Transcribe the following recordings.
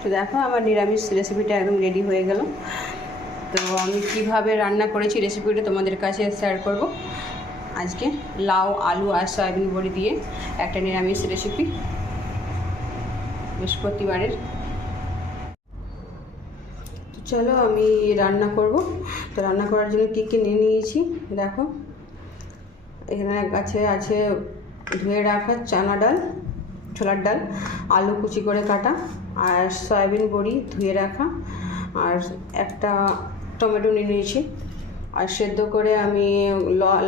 তো দেখো আমার নিরামিষ রেসিপিটা একদম রেডি হয়ে গেল। তো আমি কিভাবে রান্না করেছি রেসিপিটা তোমাদের কাছে শেয়ার করব আজকে। লাউ, আলু আর সয়াবিন বড়ি দিয়ে একটা নিরামিষ রেসিপি বৃহস্পতিবারের। তো চলো আমি রান্না করব। তো রান্না করার জন্য কী কী নিয়ে নিয়েছি দেখো। এখানে কাছে আছে ধুয়ে রাখা চানা ডাল, ছোলার ডাল, আলু কুচি করে কাটা, আর সয়াবিন বড়ি ধুয়ে রাখা, আর একটা টমেটো নিয়ে নিয়েছি, আর সেদ্ধ করে আমি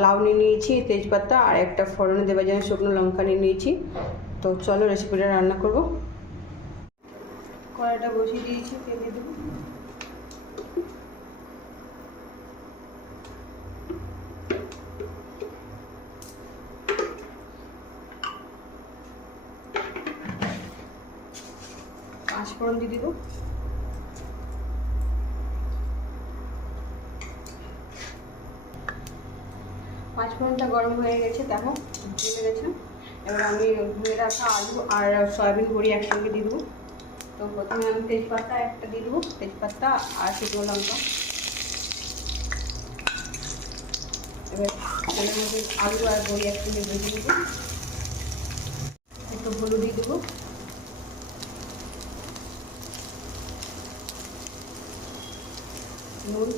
লাউ নিয়ে নিয়েছি, তেজপাতা আর একটা ফোড়নে দেওয়ার জন্য শুকনো লঙ্কা নিয়ে নিয়েছি। তো চলো রেসিপিটা রান্না করব। কড়াইটা বসিয়ে দিয়েছি, তেল দিয়ে দেবো। পাঁচফোড়ন দিয়ে দিব। পাঁচফোড়নটা গরম হয়ে গেছে, দেখো জ্বলে গেছে। এবার আমি ধুয়ে রাখা আলু আর সয়াবিন বড়ি একসঙ্গে দিয়ে দেবো। তো প্রথমে আমি তেজপাতা একটা দিয়ে দেবো, তেজপাতা আর শুকনো লঙ্কা। এবার তেলের মধ্যে আলু আর বড়ি একসঙ্গে ভেজে দেবো। একটু হলুদ দিয়ে দেবো, নুন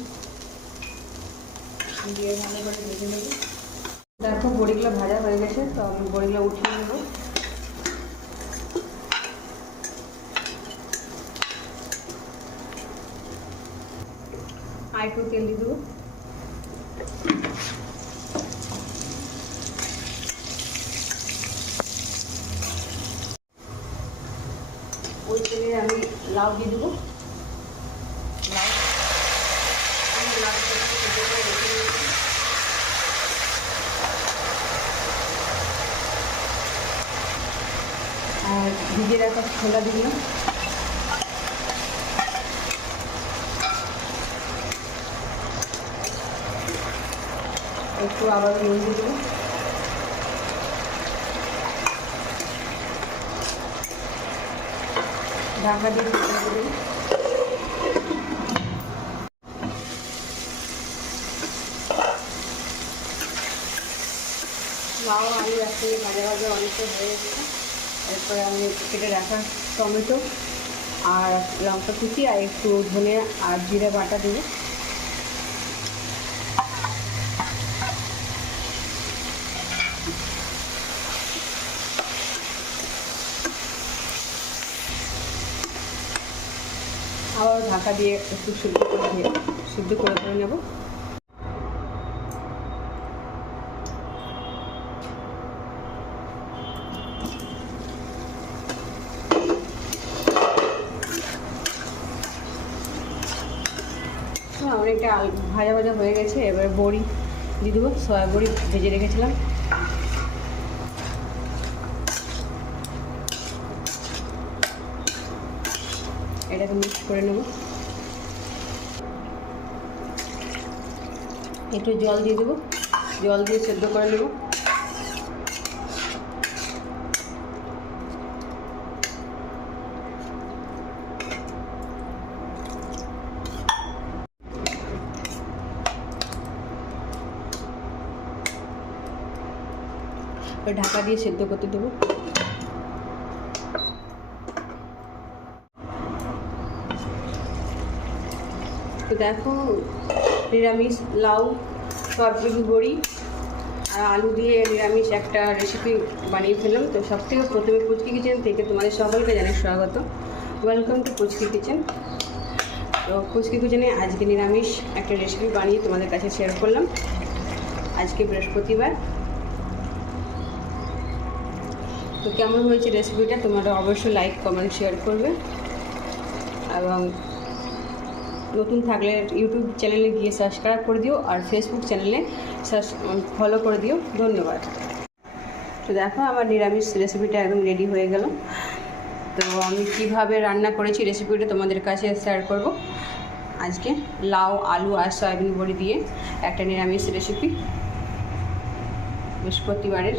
দিয়ে ভালো করে ভেজে নেব। দেখো বড়িগুলো ভাজা হয়ে গেছে, তো আমি বড়িগুলো উঠিয়ে নেব। আর একটু তেল দিয়ে দেবো। ওই তেলে আমি লাউ দিয়ে দেবো। আর ভিজে রাখা ছোলা দিল, একটু আবার নুন দিয়ে দেবো। ঢাকা দিয়ে দেবো। লাউ আলু একসঙ্গে ভাজা ভাজা অনেকটা হয়ে গেছে। এরপরে আমি কেটে রাখা টমেটো আর লঙ্কা কুচি আর একটু ধনে আর জিরে বাটা দেবো। আবার ঢাকা দিয়ে একটু সিদ্ধ করে নেব। অনেকটা ভাজা ভাজা হয়ে গেছে। এবার বড়ি দিয়ে দেবো, সয়া বড়ি ভেজে রেখেছিলাম। এটাকে মিক্স করে নেব। একটু জল দিয়ে দেবো, জল দিয়ে সেদ্ধ করে নেব। ঢাকা দিয়ে সেদ্ধ করতে দেবো। তো দেখো নিরামিষ লাউ, সয়াবিন বড়ি আর আলু দিয়ে নিরামিষ একটা রেসিপি বানিয়ে ফেললাম। তো সব থেকে প্রথমে পুচকি কিচেন থেকে তোমাদের সকলকে জানাই স্বাগত। Welcome to Puchki kitchen. তো পুচকি কিচেনে আজকে নিরামিষ একটা রেসিপি বানিয়ে তোমাদের কাছে শেয়ার করলাম। আজকে বৃহস্পতিবার। তো কেমন হয়েছে রেসিপিটা তোমরা অবশ্যই লাইক কমেন্ট শেয়ার করবে, এবং নতুন থাকলে ইউটিউব চ্যানেলে গিয়ে সাবস্ক্রাইব করে দিও আর ফেসবুক চ্যানেলে ফলো করে দিও। ধন্যবাদ। তো দেখো আমার নিরামিষ রেসিপিটা একদম রেডি হয়ে গেল। তো আমি কিভাবে রান্না করেছি রেসিপিটা তোমাদের কাছে শেয়ার করব আজকে। লাউ, আলু আর সয়াবিন বড়ি দিয়ে একটা নিরামিষ রেসিপি বৃহস্পতিবারের।